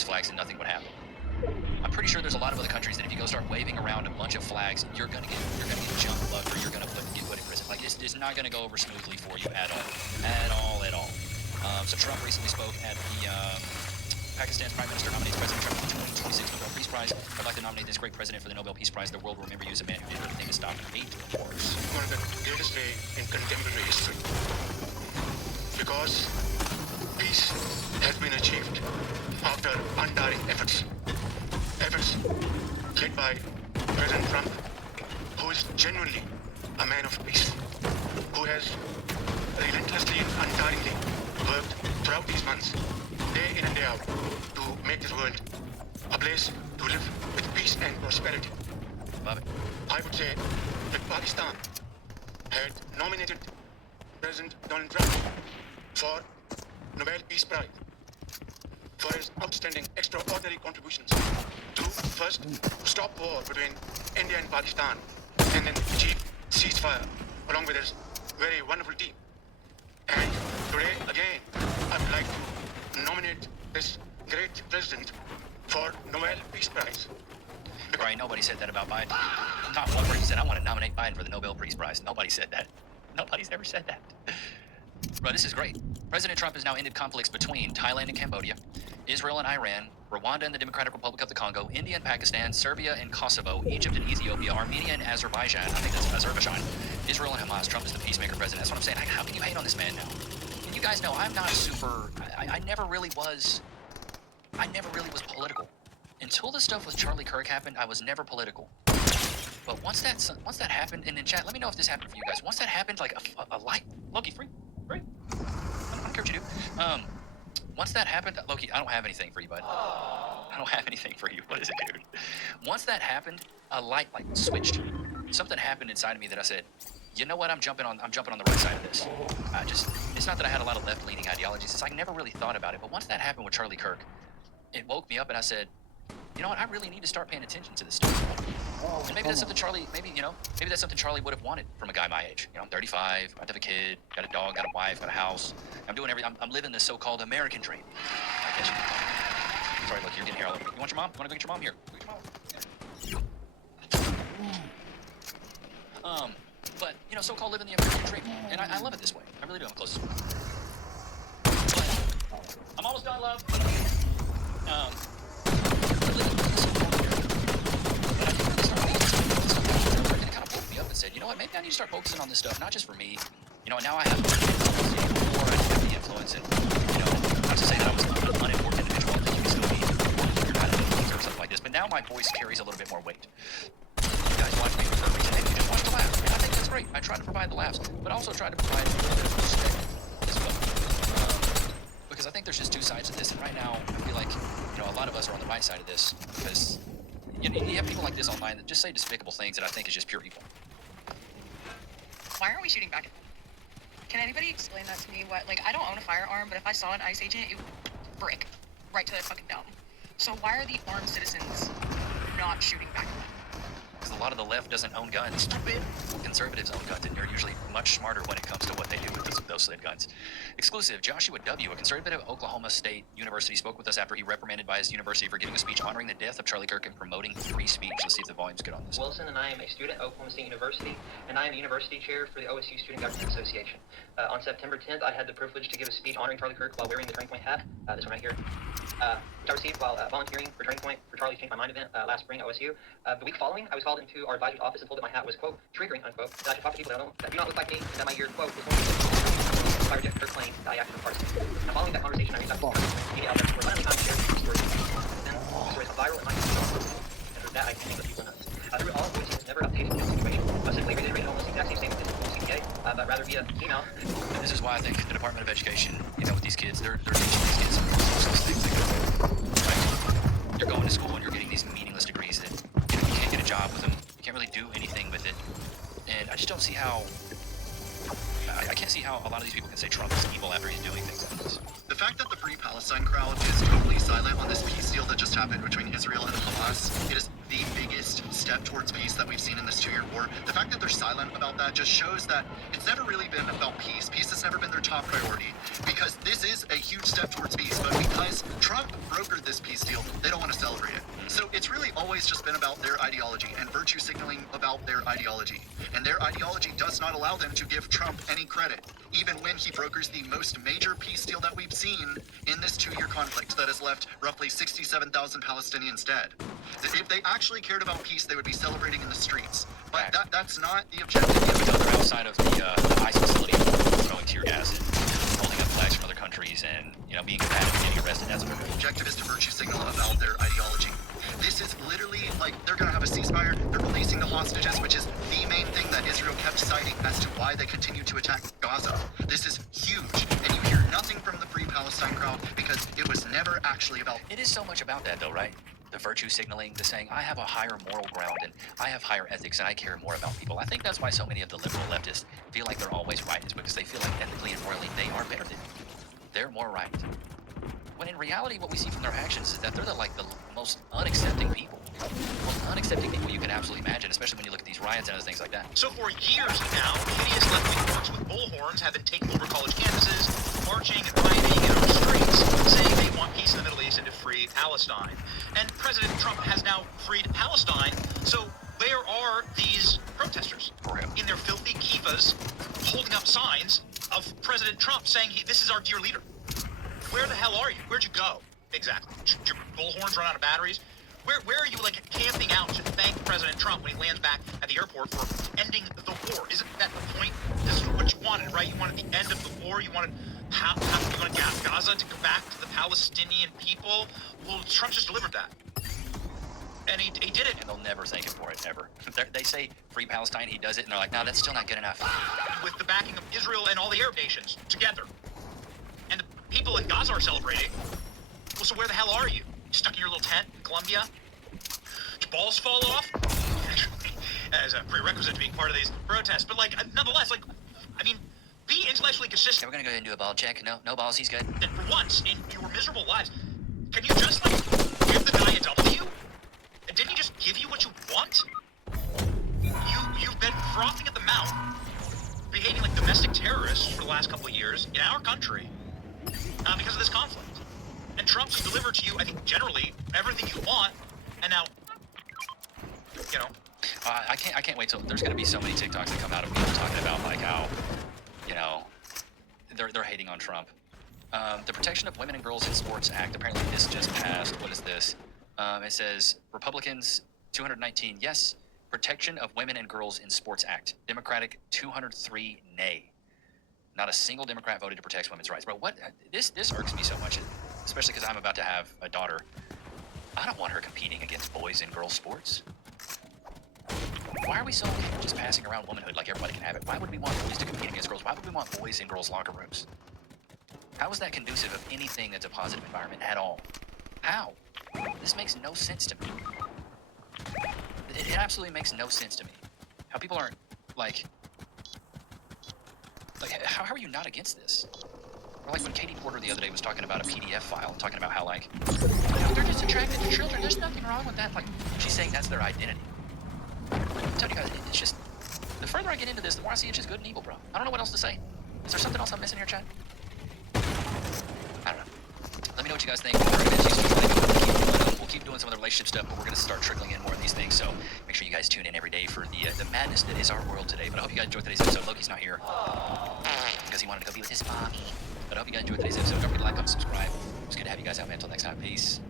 these flags and nothing would happen. I'm pretty sure there's a lot of other countries that if you go start waving around a bunch of flags, you're gonna get junk bugged, or you're gonna get put in prison. Like it's not gonna go over smoothly for you at all. So Trump recently spoke at the Pakistan's Prime Minister nominates President Trump for the 2026 Nobel Peace Prize. I'd like to nominate this great president for the Nobel Peace Prize. The world will remember you as a man who did everything to stop hate wars. One of the greatest day in contemporary history. Because peace has been achieved after untiring efforts. Efforts led by President Trump, who is genuinely a man of peace, who has relentlessly and untiringly worked throughout these months, day in and day out, to make this world a place to live with peace and prosperity. Love it. I would say that Pakistan had nominated President Donald Trump for Nobel Peace Prize for his outstanding, extraordinary contributions to first stop war between India and Pakistan, and then achieve ceasefire along with his very wonderful team. And today, again, I would like to nominate this great president for Nobel Peace Prize. Right, nobody said that about Biden. Not one person said, I want to nominate Biden for the Nobel Peace Prize. Nobody said that. Nobody's ever said that. Bro, this is great. President Trump has now ended conflicts between Thailand and Cambodia, Israel and Iran, Rwanda and the Democratic Republic of the Congo, India and Pakistan, Serbia and Kosovo, Egypt and Ethiopia, Armenia and Azerbaijan, I think that's Azerbaijan, Israel and Hamas. Trump is the peacemaker president. That's what I'm saying. How can you hate on this man now? And you guys know I'm not super, I never really was political. Until the stuff with Charlie Kirk happened, I was never political. But once that happened, and in chat, let me know if this happened for you guys. Once that happened, like a light, Loki, free. I don't care what you do. Once that happened, Loki, I don't have anything for you, bud. I don't have anything for you. What is it, dude? Once that happened, a light like switched. Something happened inside of me that I said, you know what? I'm jumping on the right side of this. It's not that I had a lot of left-leaning ideologies. It's I never really thought about it. But once that happened with Charlie Kirk, it woke me up, and I said, you know what? I really need to start paying attention to this stuff. And maybe that's something Charlie, maybe that's something Charlie would have wanted from a guy my age. I'm 35, I have a kid, got a dog, got a wife, got a house. I'm doing everything. I'm living the so-called American dream. I guess you can call it. Sorry, look, you're getting here. You want your mom? You want to go get your mom here? Go get your mom. But, so-called living the American dream. And I love it this way. I really do. I'm close. But I'm almost done, love. And said, you know what, maybe I need to start focusing on this stuff, not just for me. Now I have more the influence, and, not to say that I was an unimportant individual, I think you can still be you're not an influencer or something like this, but now my voice carries a little bit more weight. You guys watch me for a reason, and you just watch the laughs, and I think that's great. I try to provide the laughs, but also try to provide a little bit of respect as well. Because I think there's just two sides of this, and right now, I feel like, a lot of us are on the right side of this, because, you have people like this online that just say despicable things that I think is just pure evil. Why aren't we shooting back at them? Can anybody explain that to me? I don't own a firearm, but if I saw an ICE agent, it would brick right to their fucking dome. So why are the armed citizens not shooting back at them? Because a lot of the left doesn't own guns. Stupid. Conservatives own guns, and they're usually much smarter when it comes to what they do with those said guns. Exclusive, Joshua W., a conservative at Oklahoma State University, spoke with us after he reprimanded by his university for giving a speech honoring the death of Charlie Kirk and promoting free speech. Let's see if the volume's good on this. Wilson, and I am a student at Oklahoma State University, and I am the university chair for the OSU Student Government Association. On September 10th, I had the privilege to give a speech honoring Charlie Kirk while wearing the Turning Point hat, this one right here, which I received while volunteering for Turning Point for Charlie's Change My Mind event last spring at OSU. The week following, I was called into our advisor's office and told that my hat was, quote, triggering, unquote, that I should talk to people that do not look like me, and that my year, quote, was going to be fire jet Kirk plane that I acted in partisan. Now, following that conversation, I reached out to media outlets who were finally time to share these stories. Then the stories went viral and my and through that I became the people nuts. Through it all, voicing was never updated in this situation. I simply reiterated almost the exact same statement as the CPA, but rather via email. And this is why I think the Department of Education, with these kids, they're teaching these kids some useless things. You're going to school and you're getting these meaningless degrees that you can't get a job with them. You can't really do anything with it. And I just don't see how. I can't see how a lot of these people can say Trump is evil after he's doing things like this. The fact that the Free Palestine crowd is totally silent on this peace deal that just happened between Israel and Hamas, it is the biggest step towards peace that we've seen in this 2-year war. The fact that they're silent about that just shows that it's never really been about peace. Peace has never been their top priority, because this is a huge step towards peace. But because Trump brokered this peace deal, always just been about their ideology and virtue signaling about their ideology. And their ideology does not allow them to give Trump any credit, even when he brokers the most major peace deal that we've seen in this 2-year conflict that has left roughly 67,000 Palestinians dead. If they actually cared about peace, they would be celebrating in the streets. But that's not the objective. They're outside of the ICE facility, throwing tear gas and holding up flags from other countries and, being combative and getting arrested. That's what The objective is to virtue signal about their ideology. This is literally like they're going to have a ceasefire. They're releasing the hostages, which is the main thing that Israel kept citing as to why they continue to attack Gaza. This is huge. And you hear nothing from the Free Palestine crowd because it was never actually about. It is so much about that, though, right? The virtue signaling, the saying, I have a higher moral ground and I have higher ethics and I care more about people. I think that's why so many of the liberal leftists feel like they're always right, is because they feel like ethically and morally they are better than you. They're more right. When in reality, what we see from their actions is that they're the most unaccepting people. The most unaccepting people you can absolutely imagine, especially when you look at these riots and other things like that. So for years now, hideous left-wing groups with bullhorns have been taking over college campuses, marching and rioting in our streets, saying they want peace in the Middle East and to free Palestine. And President Trump has now freed Palestine, so where are these protesters? In their filthy kivas, holding up signs of President Trump saying, this is our dear leader. Where the hell are you? Where'd you go? Exactly. Your bullhorns run out of batteries? Where are you, camping out to thank President Trump when he lands back at the airport for ending the war? Isn't that the point? This is what you wanted, right? You wanted the end of the war. You wanted Gaza to go back to the Palestinian people. Well, Trump just delivered that. And he did it. And they'll never thank him for it, ever. They say free Palestine, he does it, and they're like, no, that's still not good enough. With the backing of Israel and all the Arab nations together. And the people in Gaza are celebrating. Well, so where the hell are you? Stuck in your little tent in Colombia? Did your balls fall off? As a prerequisite to being part of these protests. But, nonetheless, be intellectually consistent. Okay, we're gonna go ahead and do a ball check. No balls, he's good. And for once in your miserable lives, can you just, give the guy a W? And didn't he just give you what you want? You've been frothing at the mouth, behaving like domestic terrorists for the last couple of years in our country because of this conflict. And Trump just delivered to you, I think, generally, everything you want, and now, I can't wait till there's gonna be so many TikToks that come out of people talking about how, they're hating on Trump. The Protection of Women and Girls in Sports Act. Apparently, this just passed. What is this? It says Republicans 219 yes, Protection of Women and Girls in Sports Act. Democratic 203 nay. Not a single Democrat voted to protect women's rights. Bro, what? This irks me so much, especially because I'm about to have a daughter. I don't want her competing against boys and girls sports. Why are we so just passing around womanhood like everybody can have it? Why would we want boys to compete against girls? Why would we want boys in girls' locker rooms? How is that conducive of anything that's a positive environment at all? How? This makes no sense to me. It absolutely makes no sense to me. How people aren't, how are you not against this? Or when Katie Porter the other day was talking about a PDF file and talking about how, they're just attracted to children. There's nothing wrong with that. She's saying that's their identity. I'm telling you guys, it's just, the further I get into this, the more I see it's just good and evil, bro. I don't know what else to say. Is there something else I'm missing here, Chad? I don't know. Let me know what you guys think. We'll keep doing some of the relationship stuff, but we're going to start trickling in more of these things. So make sure you guys tune in every day for the madness that is our world today. But I hope you guys enjoyed today's episode. Loki's not here because he wanted to go be with his mommy. But I hope you guys enjoyed today's episode. Don't forget to like, comment, subscribe. It's good to have you guys out, man. Until next time, peace.